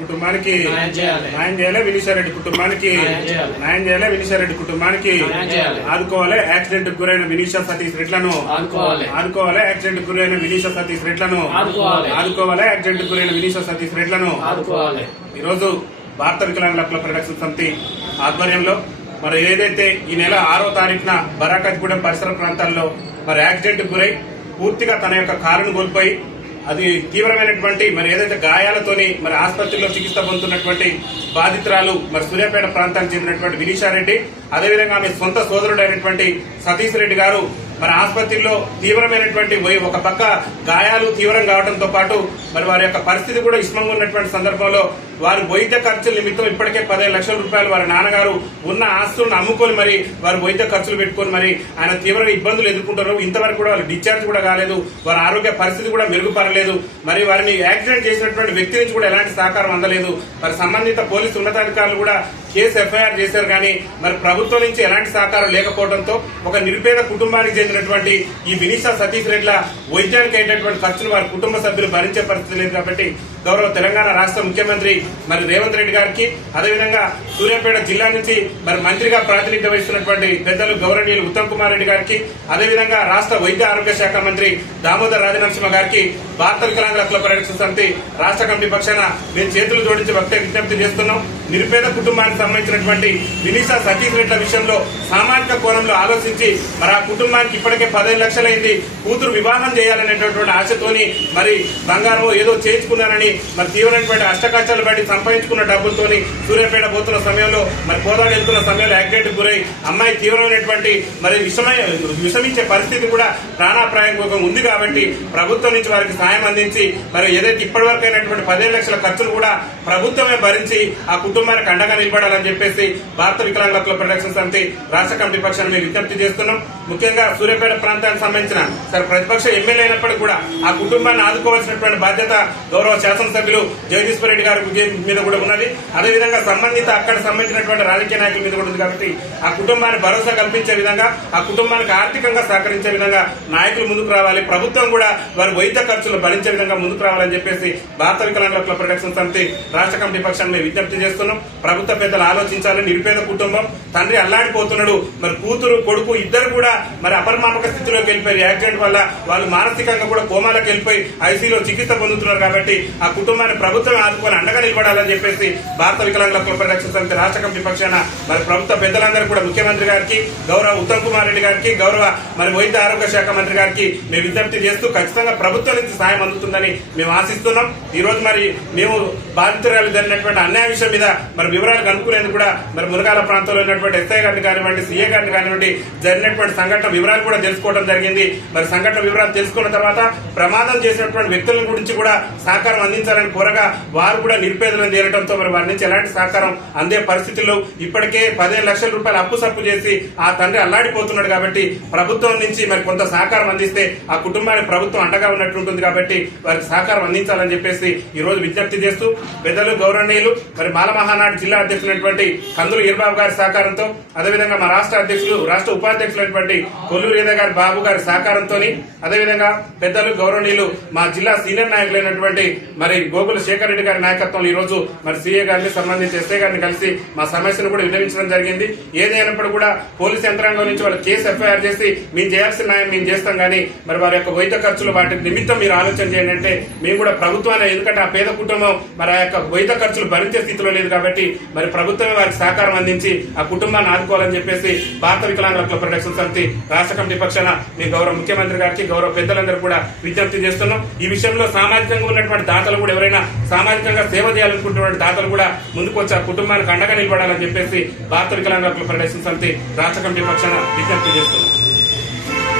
కుటుంబానికి న్యాయం చేయాలి, వినీశ్వరరెడ్డి కుటుంబానికి న్యాయం చేయాలి, వినీశ్వరరెడ్డి కుటుంబానికి ఆదుకోవాలి. యాక్సిడెంట్ గురైన వినీష సతీష్ రెడ్లను ఆదుకోవాలి, యాక్సిడెంట్ గురైన వినీష సతీష్ రెడ్లను ఆదుకోవాలి, యాక్సిడెంట్ గురైన వినీష సతీష్ రెడ్లను ఈరోజు భారత వికలాంగుల హక్కుల పరిరక్షణ సమితి ఆధ్వర్యంలో మరి ఏదైతే ఈ నెల 6వ తారీఖున బరాకత్గూడెం పరిసర ప్రాంతాల్లో మరి యాక్సిడెంట్ గురై పూర్తిగా తన యొక్క కారును కోల్పోయి అది తీవ్రమైనటువంటి మరి ఏదైతే గాయాలతోని మరి ఆసుపత్రిలో చికిత్స పొందుతున్నటువంటి బాధితురాలు మరి సూర్యాపేట ప్రాంతానికి చెందినటువంటి వినీషారెడ్డి, అదేవిధంగా ఆమె సొంత సోదరుడైనటువంటి సతీష్ రెడ్డి గారు మరి ఆసుపత్రిలో తీవ్రమైనటువంటి ఒక పక్క గాయాలు తీవ్రం కావడంతో పాటు మరి వారి యొక్క పరిస్థితి కూడా ఇష్మంగా ఉన్నటువంటి సందర్భంలో వారి వైద్య ఖర్చుల నిమిత్తం ఇప్పటికే 15 లక్షల రూపాయలు వారి నాన్నగారు ఉన్న ఆస్తులను అమ్ముకొని మరి వారి వైద్య ఖర్చులు పెట్టుకుని మరి ఆయన తీవ్రంగా ఇబ్బందులు ఎదుర్కొంటారు. ఇంతవరకు కూడా వాళ్ళు డిశ్చార్జ్ కూడా కాలేదు, వారి ఆరోగ్య పరిస్థితి కూడా మెరుగుపడలేదు. మరి వారిని యాక్సిడెంట్ చేసినటువంటి వ్యక్తి నుంచి కూడా ఎలాంటి సహకారం అందలేదు. మరి సంబంధిత పోలీసు ఉన్నతాధికారులు కూడా కేసు ఎఫ్ఐఆర్ చేశారు, కానీ మరి ప్రభుత్వం నుంచి ఎలాంటి సహకారం లేకపోవడంతో ఒక నిరుపేద కుటుంబానికి చెందినటువంటి ఈ వినీష సతీష్ రెడ్ల వైద్యానికి అయ్యేటటువంటి ఖర్చులు వారి కుటుంబ సభ్యులు భరించే పరిస్థితి లేదు. కాబట్టి గౌరవ తెలంగాణ రాష్ట్ర ముఖ్యమంత్రి మరి రేవంత్ రెడ్డి గారికి, అదేవిధంగా సూర్యాపేట జిల్లా నుంచి మరి మంత్రిగా ప్రాతినిధ్యం వహిస్తున్నటువంటి పెద్దలు గౌరవనీయులు ఉత్తమ్ కుమార్ రెడ్డి గారికి, అదేవిధంగా రాష్ట్ర వైద్య ఆరోగ్య శాఖ మంత్రి దామోదర్ రాజనరసింహ గారికి భారత వికలాంగుల హక్కుల పరిరక్షణ సమితి రాష్ట్ర కమిటీ పక్షాన మేము చేతులు జోడించి విజ్ఞప్తి చేస్తున్నాం. నిరుపేద కుటుంబానికి సంబంధించినటువంటి వినీష సతీష్ రెడ్ల విషయంలో సామాజిక కోణంలో ఆలోచించి మరి ఆ కుటుంబానికి ఇప్పటికే 15 లక్షలైంది, కూతురు వివాహం చేయాలనేటటువంటి ఆశతోని మరి బంగారం ఏదో చేయించుకున్నారని మరి తీవ్రమైనటువంటి అష్టకష్టాలు బట్టి సంపాదించుకున్న డబ్బులతోని సూర్యాపేట పోతున్న సమయంలో మరి కోదాడు వెళ్తున్న సమయంలో యాక్సిడెంట్ గురై అమ్మాయి తీవ్రమైనటువంటి మరి విషమించే పరిస్థితి కూడా ప్రాణాప్రాయంగా ఉంది. కాబట్టి ప్రభుత్వం నుంచి వారికి సాయం అందించి మరి ఏదైతే ఇప్పటి వరకు అయినటువంటి 15 లక్షల ఖర్చులు కూడా ప్రభుత్వమే భరించి ఆ కుటుంబానికి అండగా నిలబడాలని చెప్పేసి భారత వికలాంగుల హక్కుల పరిరక్షణ సమితి రాష్ట్ర కమిటీ పక్షాన్ని మేము విజ్ఞప్తి చేస్తున్నాం. ముఖ్యంగా సూర్యాపేట ప్రాంతానికి సంబంధించిన సరే ప్రతిపక్ష ఎమ్మెల్యే అయినప్పటికీ కూడా ఆ కుటుంబాన్ని ఆదుకోవాల్సినటువంటి బాధ్యత గౌరవ శాసనసభ్యులు జగదీశ్వర్ రెడ్డి గారి మీద కూడా ఉన్నది. అదేవిధంగా సంబంధిత అక్కడ సంబంధించినటువంటి రాజకీయ నాయకుల మీద కూడా ఉంది. కాబట్టి ఆ కుటుంబాన్ని భరోసా కల్పించే విధంగా, ఆ కుటుంబానికి ఆర్థికంగా సహకరించే విధంగా నాయకులు ముందుకు రావాలి. ప్రభుత్వం కూడా వారి వైద్య ఖర్చులు భరించే విధంగా ముందుకు రావాలని చెప్పేసి భారత వికలాంగుల హక్కుల పరిరక్షణ సమితి రాష్ట్ర కమిటీ పక్షాన్ని మేము విజ్ఞప్తి చేస్తున్నాం. ప్రభుత్వ పెద్దలు ఆలోచించాలి. నిరుపేద కుటుంబం, తండ్రి అల్లాడిపోతున్నాడు, మరి కూతురు కొడుకు ఇద్దరు కూడా మరి అపరిమాణక స్థితిలోకి వెళ్ళిపోయి యాక్సిడెంట్ వల్ల వాళ్ళు మానసికంగా కూడా కోమాలకు వెళ్ళిపోయి ఐసీలో చికిత్స పొందుతున్నారు. కాబట్టి ఆ కుటుంబాన్ని ప్రభుత్వం ఆదుకొని అండగా నిలబడాలని చెప్పేసి భారత వికలాంగుల హక్కుల పరిరక్షణ సమితి రాష్ట్ర కమిటీ పక్షాన మరి ప్రభుత్వ పెద్దలందరూ కూడా ముఖ్యమంత్రి గారికి, గౌరవ ఉత్తమ్ కుమార్ రెడ్డి గారికి, గౌరవ మరి వైద్య ఆరోగ్య శాఖ మంత్రి గారికి మేము విజ్ఞప్తి చేస్తూ ఖచ్చితంగా ప్రభుత్వం నుంచి సాయం అందుతుందని మేము ఆశిస్తున్నాం. ఈ రోజు మరి మేము బాధితురాలు జరిగినటువంటి అన్యాయ విషయం మీద మరి వివరాలు కనుక్కునేందుకు కూడా మరి మునగాల ప్రాంతంలో ఉన్నటువంటి ఎస్ఐ గారిని కానివ్వండి, సీఏ గారిని కానివ్వండి జరిగినటువంటి సంఘటన వివరాలు కూడా తెలుసుకోవడం జరిగింది. మరి సంఘటన వివరాలు తెలుసుకున్న తర్వాత ప్రమాదం చేసినటువంటి వ్యక్తుల గురించి కూడా సహకారం అందించాలని కోరగా వారు కూడా నిరుపేదలను చేరడంతో మరి వారి నుంచి ఎలాంటి సహకారం అందే పరిస్థితుల్లో ఇప్పటికే 15 లక్షల రూపాయలు అప్పు చేసి ఆ తండ్రి అల్లాడిపోతున్నాడు. కాబట్టి ప్రభుత్వం నుంచి మరి కొంత సహకారం అందిస్తే ఆ కుటుంబానికి ప్రభుత్వం అండగా ఉన్నట్టుంటుంది. కాబట్టి వారికి సహకారం అందించాలని చెప్పేసి ఈ రోజు విజ్ఞప్తి చేస్తూ పెద్దలు గౌరవనీయులు మరి మాల మహానాడు జిల్లా అధ్యక్షులైనటువంటి కందులు ఈర్బాబు గారి సహకారంతో, అదేవిధంగా మా రాష్ట్ర ఉపాధ్యక్షులైనటువంటి కొల్లూరు గారి బాబు గారి సహకారంతో, అదేవిధంగా పెద్దలు గౌరవనీయులు మా జిల్లా సీనియర్ నాయకులైనటువంటి మరి గోగుల శేఖర్ రెడ్డి గారి నాయకత్వంలో ఈ రోజు మరి సీఏ గారిని సంబంధించి ఎస్ఐ గారిని కలిసి మా సమస్యను కూడా విన్నవించడం జరిగింది. ఏదైనప్పుడు కూడా పోలీసు యంత్రాంగం నుంచి వాళ్ళ కేసు ఎఫ్ఐఆర్ చేసి మేము చేయాల్సిన న్యాయం మేము చేస్తాం, కానీ మరి వారి యొక్క వైద్య ఖర్చులు వాటి నిమిత్తం మీరు ఆలోచన చేయండి అంటే మేము కూడా ప్రభుత్వాన్ని, ఎందుకంటే ఆ పేద కుటుంబం మరి ఆ యొక్క వైద్య ఖర్చులు భరించే స్థితిలో లేదు. కాబట్టి మరి ప్రభుత్వమే వారికి సహకారం అందించి ఆ కుటుంబాన్ని ఆదుకోవాలని చెప్పేసి భారత వికలాంగుల హక్కుల పరిరక్షణ సమితి రాష్ట్ర కమిటీ పక్షాన మేము గౌరవ ముఖ్యమంత్రి గారికి, గౌరవ పెద్దలందరూ కూడా విజ్ఞప్తి చేస్తున్నాం. ఈ విషయంలో సామాజికంగా ఉన్నటువంటి దాతలు కూడా ఎవరైనా సామాజికంగా సేవ చేయాలనుకుంటున్న దాతలు కూడా ముందుకు వచ్చి ఆ కుటుంబానికి అండగా నిలబడాలని చెప్పేసి భారత వికలాంగుల హక్కుల పరిరక్షణ సమితి రాష్ట్ర కమిటీ పక్షాన విజ్ఞప్తి చేస్తున్నాం.